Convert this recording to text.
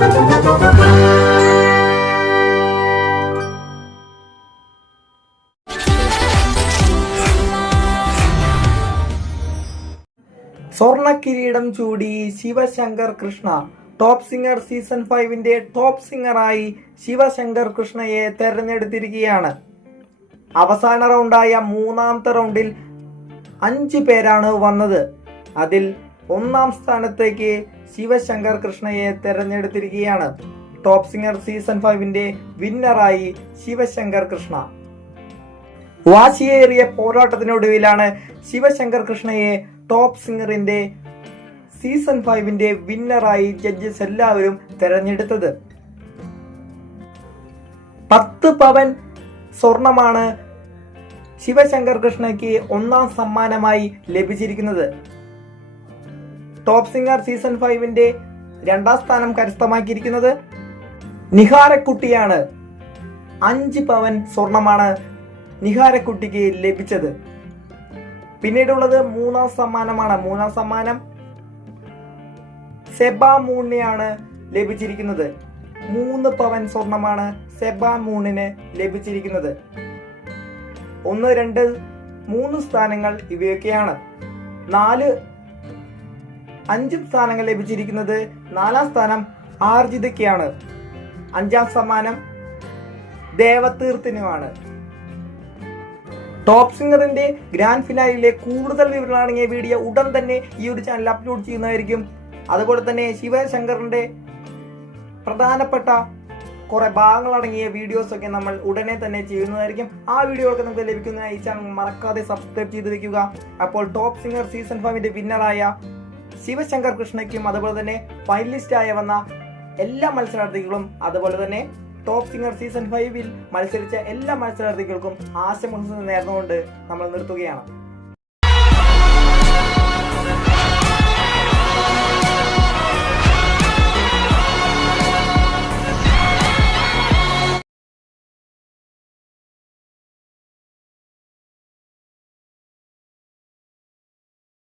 സ്വർണ കിരീടം ചൂടി Shivashankar Krishna. Top singer season ഫൈവിന്റെ top സിംഗറായി ശിവശങ്കർ കൃഷ്ണയെ തെരഞ്ഞെടുത്തിരിക്കുകയാണ്. അവസാന റൗണ്ടായ മൂന്നാമത്തെ റൗണ്ടിൽ അഞ്ച് പേരാണ് വന്നത്. അതിൽ ഒന്നാം സ്ഥാനത്തേക്ക് ശിവശങ്കർ കൃഷ്ണയെ തെരഞ്ഞെടുത്തിരിക്കുകയാണ്. ടോപ്പ് സിംഗർ സീസൺ ഫൈവിന്റെ വിന്നറായി ശിവശങ്കർ കൃഷ്ണ. വാശിയേറിയ പോരാട്ടത്തിനൊടുവിലാണ് ശിവശങ്കർ കൃഷ്ണയെ ടോപ്പ് സിംഗറിന്റെ സീസൺ ഫൈവിന്റെ വിന്നറായി ജഡ്ജസ് എല്ലാവരും തെരഞ്ഞെടുത്തത്. പത്ത് പവൻ സ്വർണമാണ് ശിവശങ്കർ കൃഷ്ണയ്ക്ക് ഒന്നാം സമ്മാനമായി ലഭിച്ചിരിക്കുന്നത്. ടോപ്പ് സിംഗർ സീസൺ ഫൈവിന്റെ രണ്ടാം സ്ഥാനം കരസ്ഥമാക്കിയിരിക്കുന്നത് നിഹാരക്കുട്ടിയാണ്. അഞ്ച് പവൻ സ്വർണമാണ് നിഹാരക്കുട്ടിക്ക് ലഭിച്ചത്. പിന്നീടുള്ളത് മൂന്നാം സമ്മാനമാണ്. മൂന്നാം സമ്മാനം സെബ മൂണിനെയാണ് ലഭിച്ചിരിക്കുന്നത്. മൂന്ന് പവൻ സ്വർണമാണ് സെബ മൂണിന് ലഭിച്ചിരിക്കുന്നത്. ഒന്ന് രണ്ട് മൂന്ന് സ്ഥാനങ്ങൾ ഇവയൊക്കെയാണ്. നാല് അഞ്ചും സ്ഥാനങ്ങൾ ലഭിച്ചിരിക്കുന്നത് നാലാം സ്ഥാനം ആർജിതയ്ക്കാണ്. അഞ്ചാം സമ്മാനം ദേവതീർത്തിനുമാണ് ടോപ്പ് സിംഗറിന്റെ ഗ്രാൻഡ് ഫിനാലിലെ കൂടുതൽ വിവരങ്ങളാണെങ്കിൽ വീഡിയോ ഉടൻ തന്നെ ഈ ഒരു ചാനൽ അപ്ലോഡ് ചെയ്യുന്നതായിരിക്കും. അതുപോലെ തന്നെ ശിവശങ്കറിന്റെ പ്രധാനപ്പെട്ട കുറെ ഭാഗങ്ങളടങ്ങിയ വീഡിയോസ് ഒക്കെ നമ്മൾ ഉടനെ തന്നെ ചെയ്യുന്നതായിരിക്കും. ആ വീഡിയോകൾക്ക് നമുക്ക് ലഭിക്കുന്ന ഈ ചാനൽ മറക്കാതെ സബ്സ്ക്രൈബ് ചെയ്ത് വെക്കുക. അപ്പോൾ ടോപ്പ് സിംഗർ സീസൺ ഫൈവിന്റെ വിന്നറായ ശിവശങ്കർ കൃഷ്ണയ്ക്കും അതുപോലെ തന്നെ ഫൈനലിസ്റ്റ് ആയ വന്ന എല്ലാ മത്സരാർത്ഥികളും അതുപോലെ തന്നെ ടോപ്പ് സിംഗർ സീസൺ ഫൈവിൽ മത്സരിച്ച എല്ലാ മത്സരാർത്ഥികൾക്കും ആശംസ നേർന്നുകൊണ്ട് നമ്മൾ നിർത്തുകയാണ്.